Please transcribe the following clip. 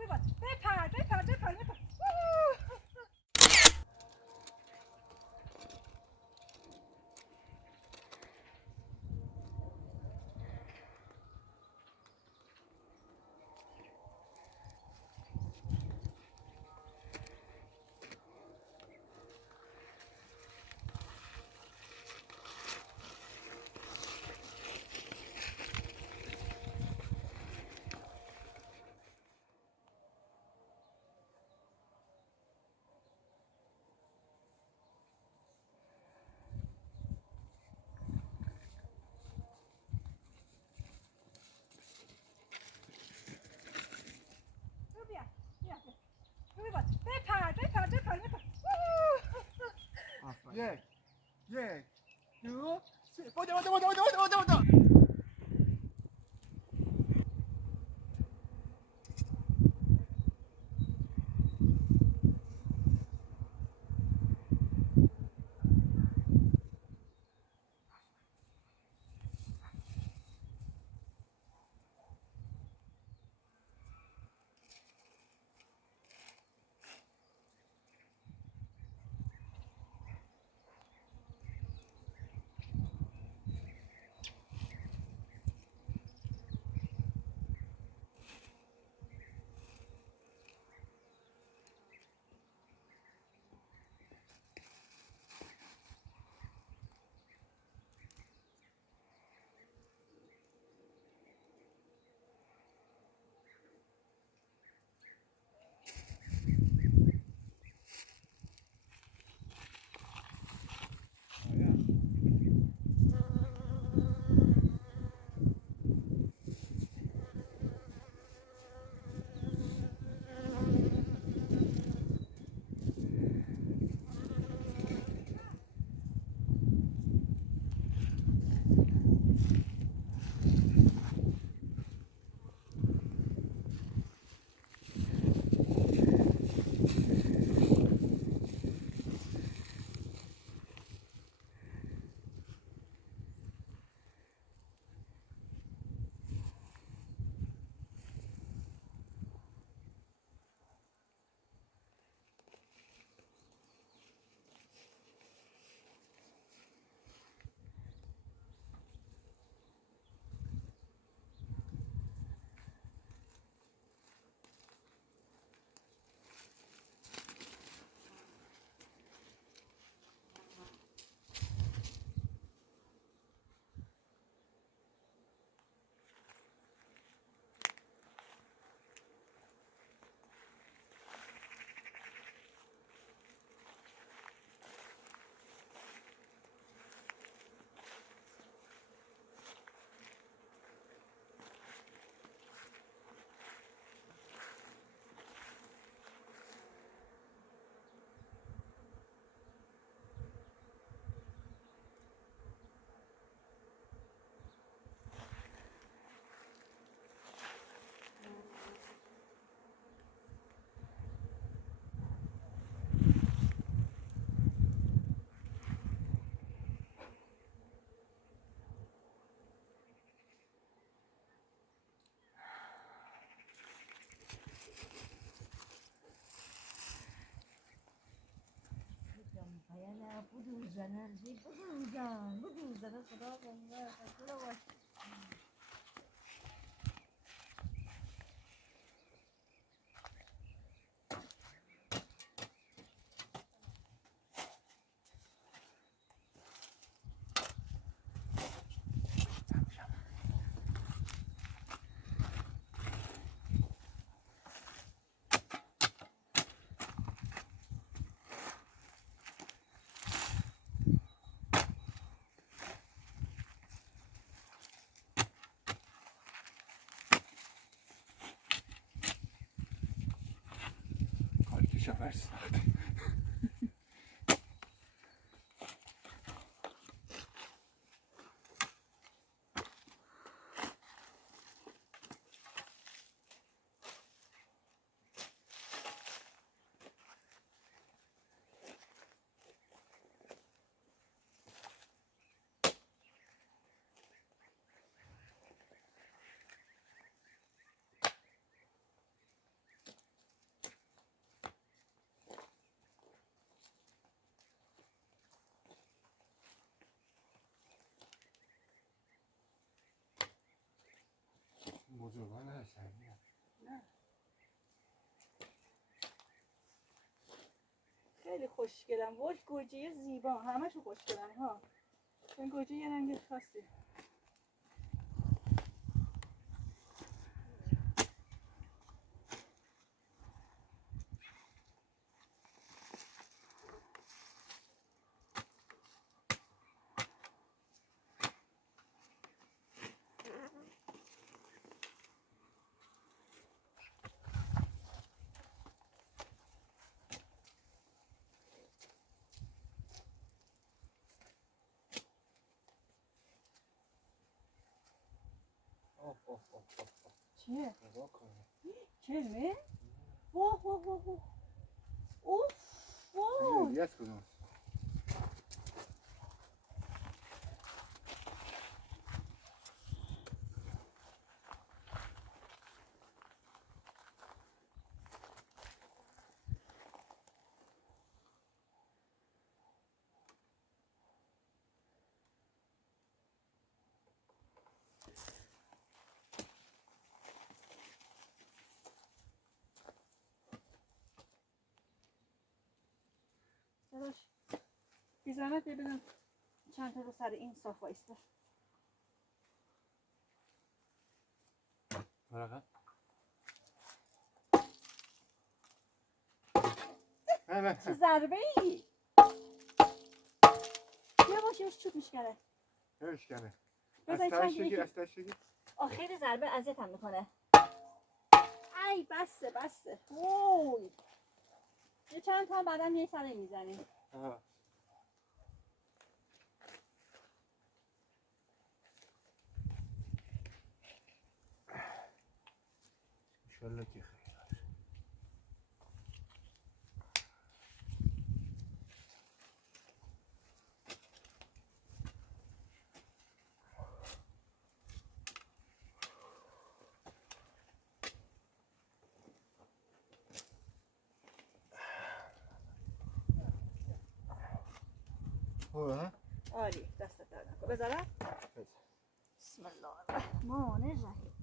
Wybacz, wypad. Lubię. Wybacz, wypad. 예, 예, 유, 보자. 바야나 부두자는 서로 뭔가 부러워. Şoförsün. بزرگان هستن. نه خیلی خوشگلن. وای گوجه زیبا، همشون خوشگلن ها. این گوجه یه رنگ خاصی. چیه؟ نگاه کن. چرمه؟ واه واه واه واه. اوف این وای. دیگه از کدوم؟ داداش بی زحمت ببینم چند تا رو سر این صاف وایسته. ورقه؟ نه چه ضربه ای؟ بیا باشه بهش چوب میشکنه. نمیشکنه. بزن از چند تش بگیر، یکی. از تش بگیر. خیلی ضربه اذیتم میکنه. ای بسته بسته. وای. یه چند تا بعدا یه سر میزنیم. آها. انشالله که خیر. خوبه؟ آری دستت در نکن. بذارم؟ بذار. بسم الله الرحمن الرحیم.